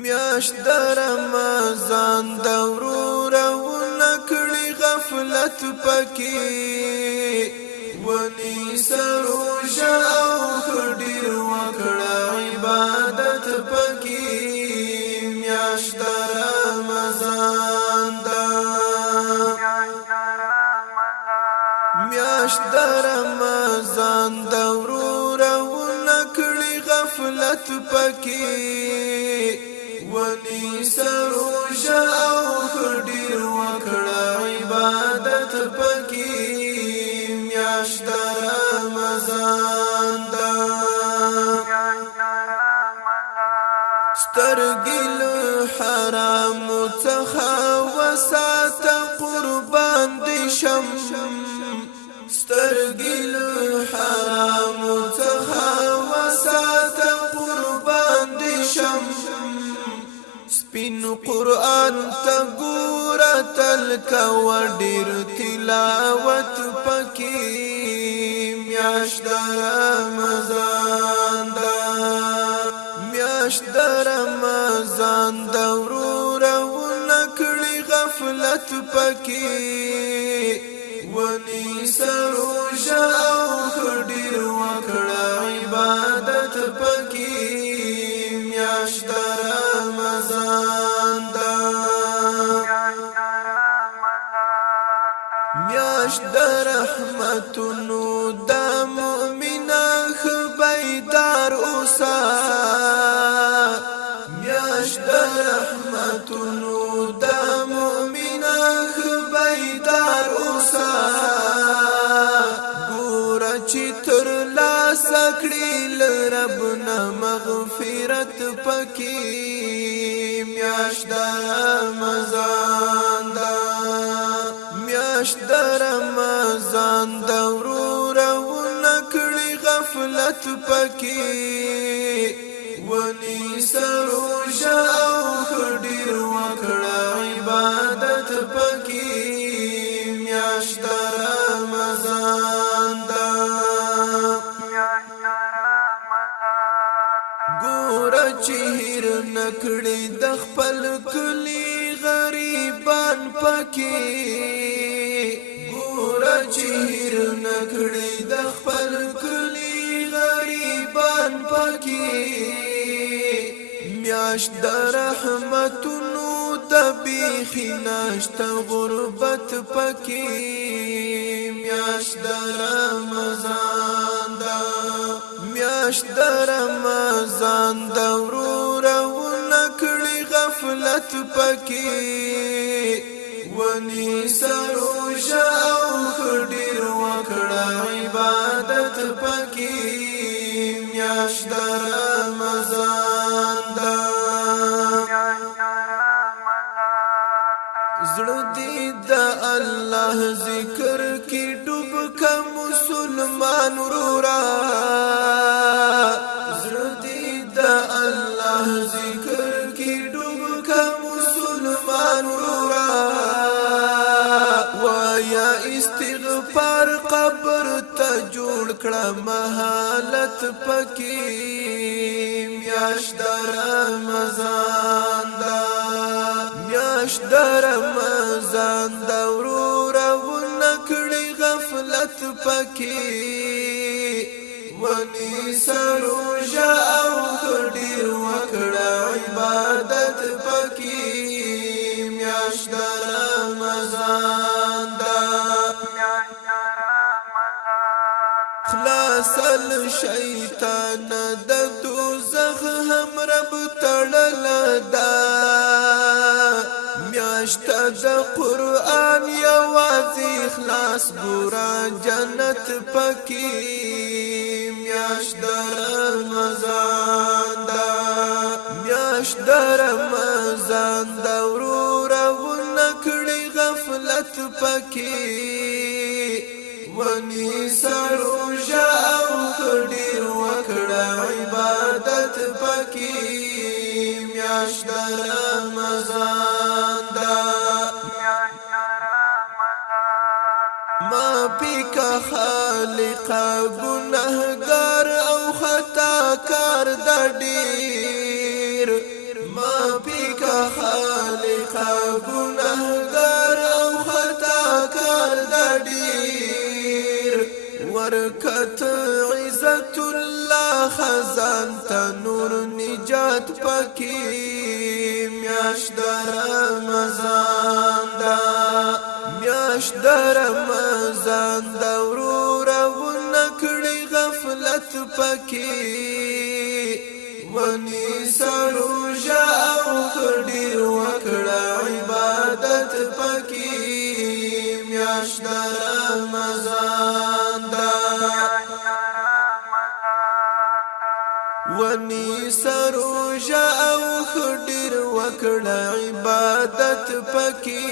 میاشت در رمضان دورور و نکړي غفلت پکې ونی سروجا او خډیر وکړه عبادت پکې میاشت در رمضان دا میاشت در رمضان دورور و نکړي غفلت پکې ونی سروجا او خډیر وکړه عبادت پکې میاشت رمضان دا سترګې له حرام څخه وساته قربان دي شم سترګې له حرام څخه وساته قربان دي شم سپین قرآن تا ګوره تل کوه ډېر تلاوت پکې میاشت د رمضان دا میاشت د رمضان د وروره ونه کړي غفلت پکې ونی سروجا او خډیر وکړه عبادت پکې میاشت د رمضان دا میاشت د رحمتونو د مؤمنه خبیدار اوسه میاشت د رحمتونو د مؤمنه خبیدار اوسه ګوره چې تر لاسه کړي له رب نه مغفرت پکې میاشت د رمضان دا میاشت د رمضان د وروره ونه کړي غفلت پکې ونی سروجا او خډیر وکړه عبادت پکې میاشت د رمضان دا ګوره چې هیر نکړي د خپل کلی غریبان پکې ګوره چې هیر نکړي د خپل کلی غریبان پکې میاشت د رحمتونو د بیخي نشته غربت پکې میاشت د رمضان دا میاشت د رمضان د وروره ونه کړي غفلت پکې ونی سروجا او خډیر وکړه عبادت پکې میاشت د رمضان دا زړه دې د الله ذکر کې ډوب کا مسلمان ورورا زړه دې د الله ذکر کې ډوب کا مسلمان ورورا وایا استغفار قبر ته جوړ کړه مهالت پکې میاشت د رمضان دا میاشت د رمضان د وروره ونه کړي غفلت پکې ونی سروجا او خډیر وکړه عبادت پکې میاشت د رمضان دا خلاصل شیطان د دوزخ هم رب تړل دا میاشت د قرآن یوازې خلاص ګوره جنت پکې میاشت د رمضان دا میاشت د رمضان د وروره ونه کړي غفلت پکې ونی سروجا او خډیر وکړه عبادت پکې میاشت د رمضان دا ما پیکا خالقا گناهگار او خطا کار د ډیر ما ګناهګار او خطا کار د ډیر ورکت عزت الله خزان ته نور نجات پکې میاشت د رمضان دا میاشت د رمضان دا ورور ونکړي غفلت پکې ونی سروجا او خډیر وکړه عبادت پکې میاشت د رمضان دا ونی سروجا او خډیر وکړه عبادت پکې